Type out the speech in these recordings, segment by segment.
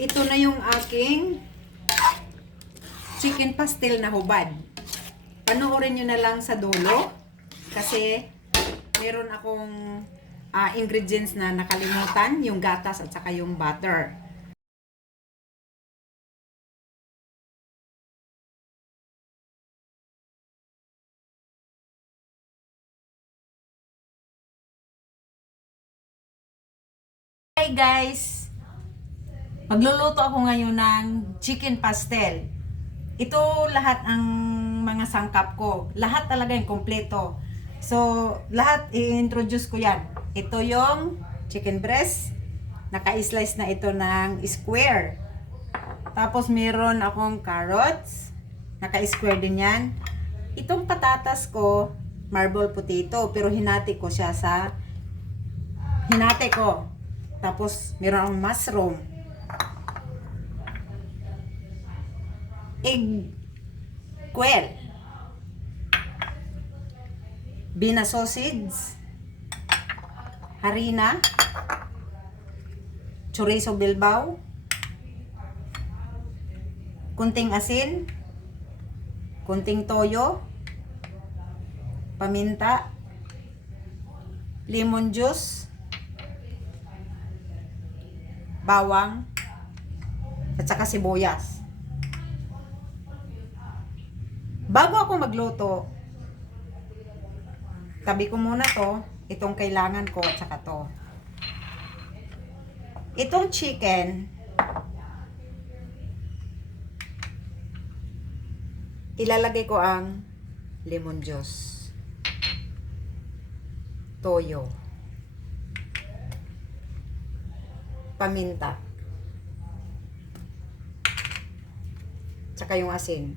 ito na yung aking chicken pastel na hubad. Panoorin nyo na lang sa dulo kasi meron akong ingredients na nakalimutan, yung gatas at saka yung butter. Hi guys! Magluluto ako ngayon ng chicken pastel. Ito lahat ang mga sangkap ko. Lahat talaga yung kompleto. So, lahat i-introduce ko yan. Ito yung chicken breast. Naka-slice na ito ng square. Tapos meron akong carrots. Naka-square din yan. Itong patatas ko, marble potato. Pero hinati ko siya sa... Hinati ko. Tapos meron akong mushroom. Egg quail. Bina sausage. Harina. Chorizo bilbao. Kunting asin. Kunting toyo. Paminta. Lemon juice. Bawang. At saka sibuyas. Bago ako magluto, tabi ko muna to, itong kailangan ko at saka to. Itong chicken, ilalagay ko ang lemon juice, toyo, paminta, tsaka yung asin.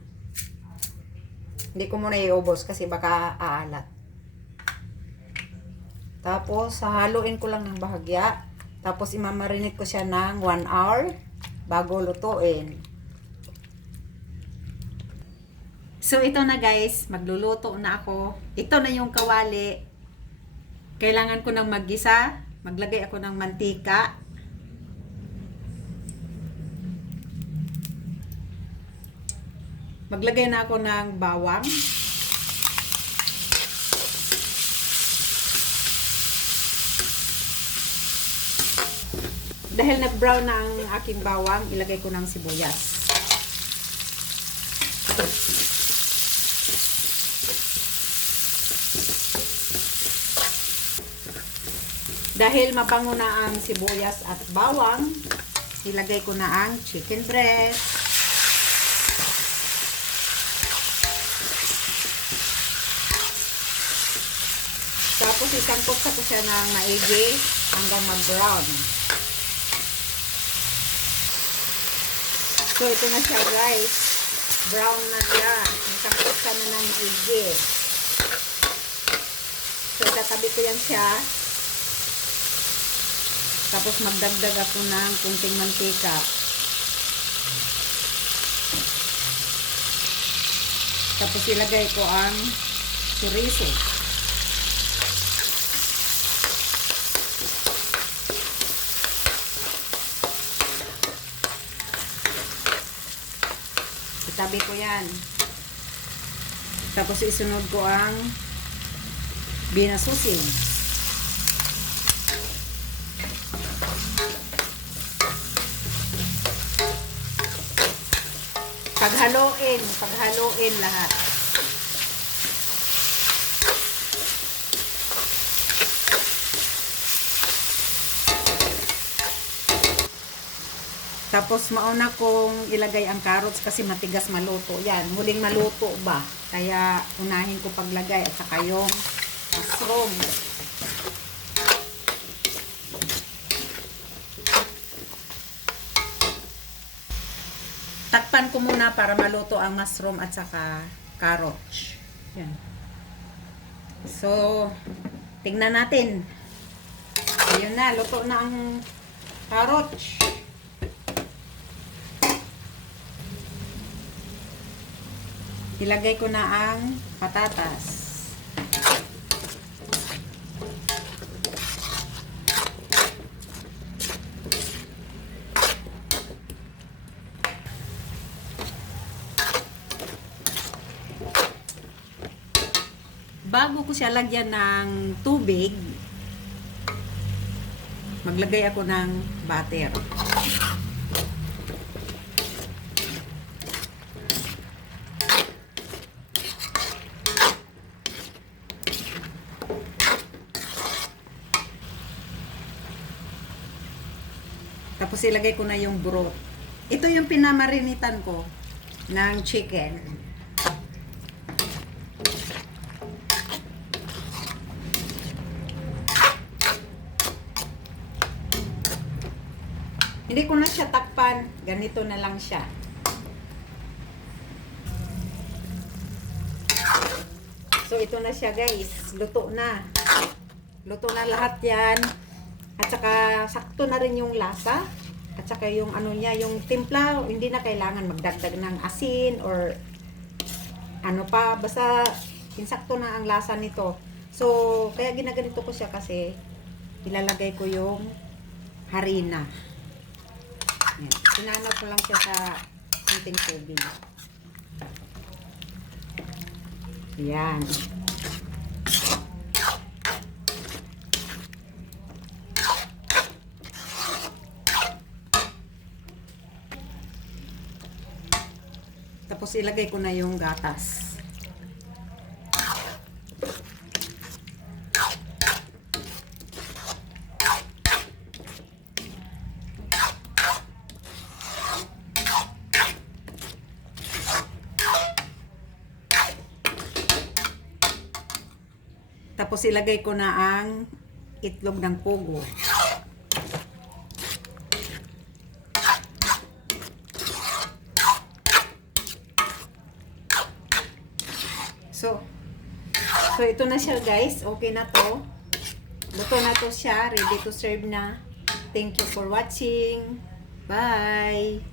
Hindi ko muna iubos kasi baka aalat. Tapos, haluin ko lang ng bahagya. Tapos, imamarinate ko siya ng 1 hour bago lutuin. So, ito na guys. Magluluto na ako. Ito na yung kawali. Kailangan ko ng maggisa. Maglagay ako ng mantika. Maglagay na ako ng bawang. Dahil nag-brown na ang aking bawang, ilagay ko ng sibuyas. Dahil mabango na ang sibuyas at bawang, ilagay ko na ang chicken breast. Tapos isangkot sa ko siya ng maigi hanggang mag-brown. So ito na siya guys. Brown na siya. Isangkot sa na ng maigi. So itatabi ko yan siya. Tapos magdagdag ako ng kunting mantika. Tapos ilagay ko ang chorizo. Itabi ko yan. Tapos isunod ko ang binasusin. Paghaluin lahat. Tapos mauna kong ilagay ang carrots kasi matigas maluto. Yan, huling maluto ba? Kaya unahin ko paglagay at saka yung mushroom. Takpan ko muna para maluto ang mushroom at saka carrots. Yan. So, tingnan natin. Ayun na, luto na ang carrots. Ilagay ko na ang patatas. bago ko siya lagyan ng tubig, maglagay ako ng butter. Tapos ilagay ko na yung broth. Ito yung pinamarinitan ko ng chicken. Hindi ko na siya takpan. Ganito na lang siya. So, ito na siya guys. Luto na. Luto na lahat yan. At saka, sakto na rin yung lasa. At saka yung ano niya, yung timpla, hindi na kailangan magdagdag ng asin or ano pa. Basta, insakto na ang lasa nito. So, kaya ginaganito ko siya kasi ilalagay ko yung harina. Yan. Sinanap ko lang siya sa kunting tubig. Yan. Tapos ilagay ko na yung gatas. Tapos ilagay ko na ang itlog ng pugo. So ito na siya guys. Okay na to. Luto na to siya. Ready to serve na. Thank you for watching. Bye!